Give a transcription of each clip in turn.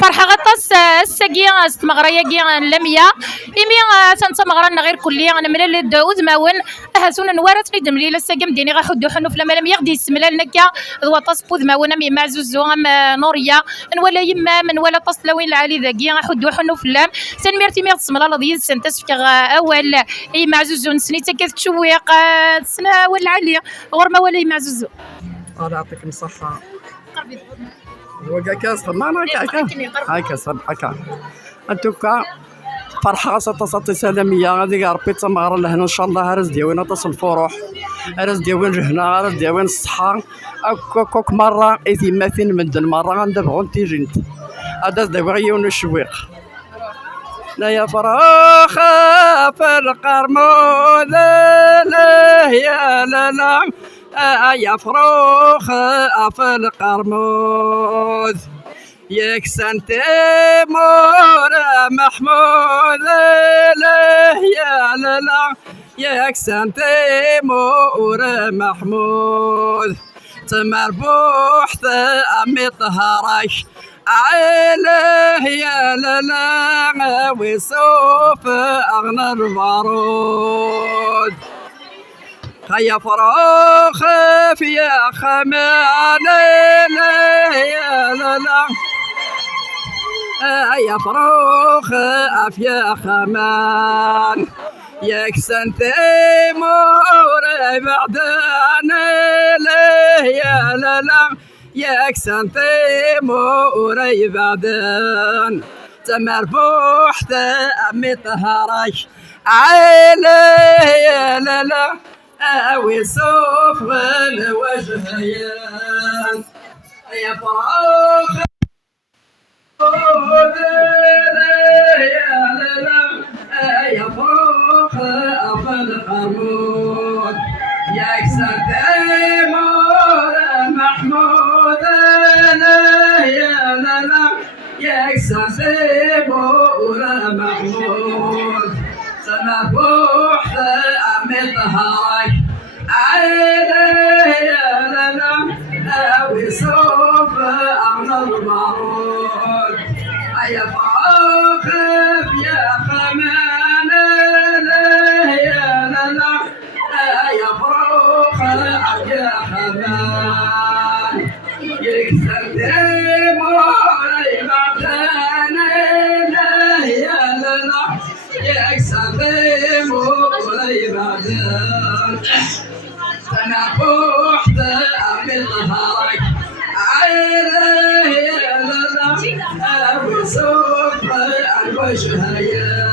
فرحة غطاس الساقية استمغرية كيا لمية إمي سانتا مغرانا غير كلية أنا ملال الداود ماون أهسونا نوارت في دمليلة الساقية مديني غاحدو حنو في لما لم يغدي يسملال نكا ذواطاس بوذ ماون مي معزوزو أم نورية ولا يما من ولا تصلوين العالي ذاكيا غاحدو حنو في اللام سنميرتي ميغ تسملا لضيز سنتاس فيك أول أي معزوزو نسني تكاث تشويق سنا ولا عليا غور ما ولا معزوزو الله يعطيكم الصحة. هو كاس ما هكا هكا انتوكا فرحة صوت سلامية غادي ربي تمغر لهنا ان شاء الله رز ديالنا تصل الفروح رز ديالنا جهنا رز ديالنا الصحة كوك مرة إذا مثل من المرة غندبغو تيجي هذا دابغيون الشويق لا يا فراخ في القرموذ لا يا لا يا فروخ في القرموذ ياك سنتي مور محمود لا يا لا ياك سنتي مور محمود تمربوح أمي طهرك عيله يا لا ويسوف أغنى البارود هيا فراخ في خمان يا لا هيا فراخ في خمان ياك سنتي مور بعدنا يا لا ياك سنتي مور بعدن تمربوح أمي طهرك عيله يا لا ويسوف الوجه يا فراخ يا فراخ أفل خمود ياك سنتي مور محمود يا لا ياك سنتي مور محمود تمربوح أمي طهرك عيله يا لا ويسوف أغنى المعروض يا فراخ يا خمان يا لا يا فراخ يا خمان يكسر دموعي بعدنا يا لا يكسر دموعي بعدنا تنبوح أمي ظهرك عيله يا لا وصوف الوجه يا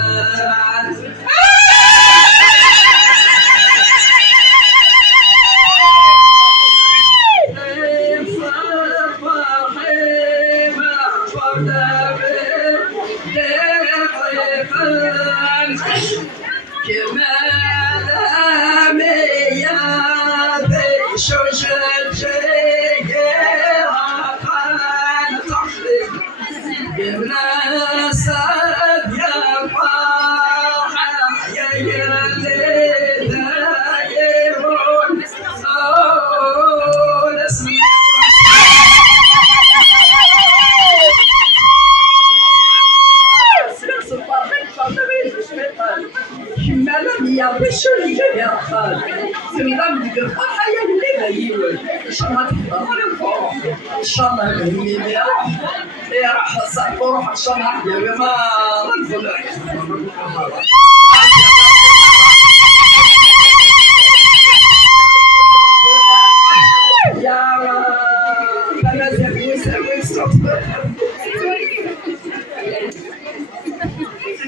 ان شاء الله بهني راح الصعب وروح ان شاء الله يا ما نقول يا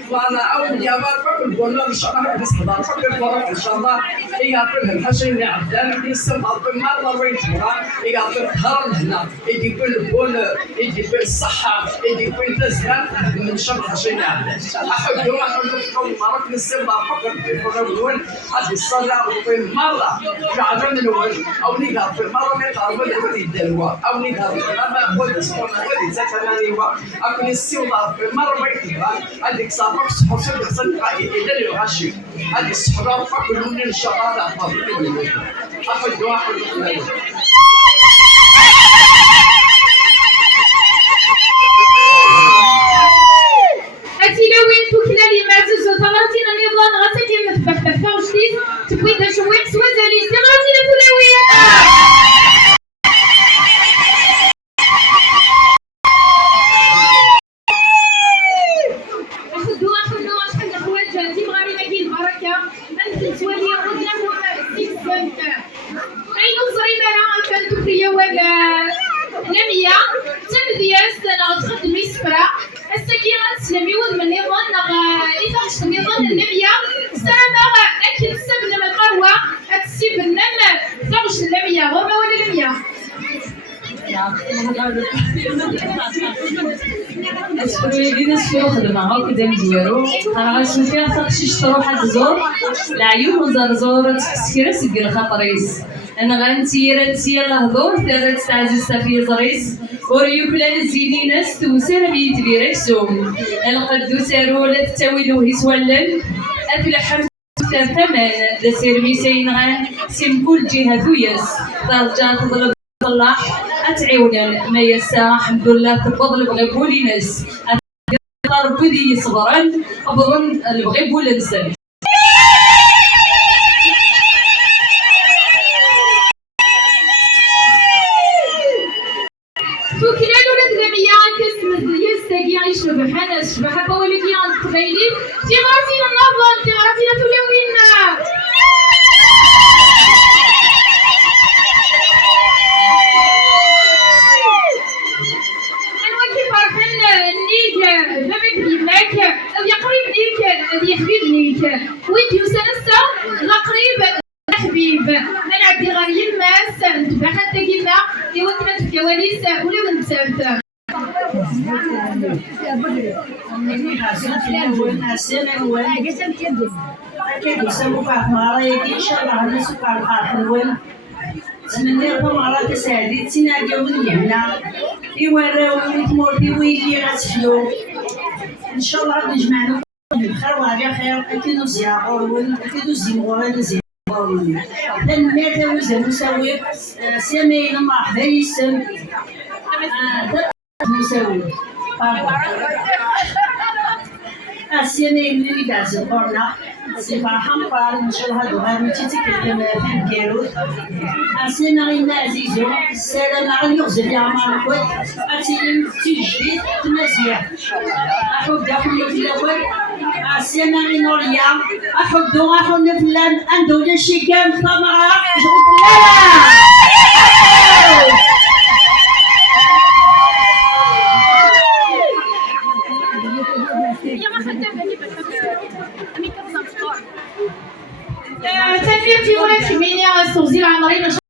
وانا اول يا بابا نقول له ان شاء الله بس حضر فكر بروح ان شاء الله يعطيهم الحشي اللي عندنا يسمع بالمره وين تبغى يعطي الظهر هنا يجيب البول يجيب الصحه يجيب التزهر من شر الحشي اللي عندنا احد يوم احد مرات نسمع فكر في الأول هذه الصلاه وين مره قاعد من الاول او نقدر في المره ما يقرب ولا يدلوا او نقدر ما هو اسمه هذه سكناني اكل السيوطه في المره ما يتبع هذيك صافك صحف صدق الى الغشي هذه الصحراء فكلوا من الشغاله اخذ واحد أشكروا يدينا شكروا خدمة هكذا نديرو أنا غنشوف فيها شي تروح الزور العيون وزرزور تسكر سكر خاطريس أنا غنتيرا تسيا الهضور ثلاثة تعزيز صافية زريس وريو كلا نزيني ناس توسر بيت بيريسوم القدو سارولة تاويلو هيسولن أفلح ثمان ذا سيرميسين غان سيم كل جهة وياس درجات تضرب الله أتعاونا ما يسا الحمد لله تفضل بغيبولي ناس ربي دي يصبرن أبظن البغيبول نسان فكرة ولد لميان كسم يستجي يشبحنا شبح بولديان قبيلي تغرفين النظر تغرفين تلوينا أنا كيف فرحنا نيك فمك بيماك أو يقرب نيك أو يحبيب نيك وانت يسنسا لقريب حبيب أنا عبدي غريب ماس تبعها تجينا يوكلت في كواليس ولا من سالفة نتمنىكم على تساعدي تناديو من يمنا يوراو ويتمورتي ويلي غتفلو ان شاء الله نجمعنا بالخير وعلى خير اكيد زياغور اكيد زيمغور زيمغور لان مات وزا مساوي سامين مرحبا يسم مساوي السامين اللي داز القرنا سي فرحان قال ان شاء الله هادو غادي تتكلم في الكيروت السامين غير عزيزو السلام على يغزل يا ماركوت اتيلم تجديد تمازيح احب داخل في الاول السامين نوريا احب دو احب فلان عنده الشيكان ثمره تنفيذ في ولاية المنيا توزيع عمرين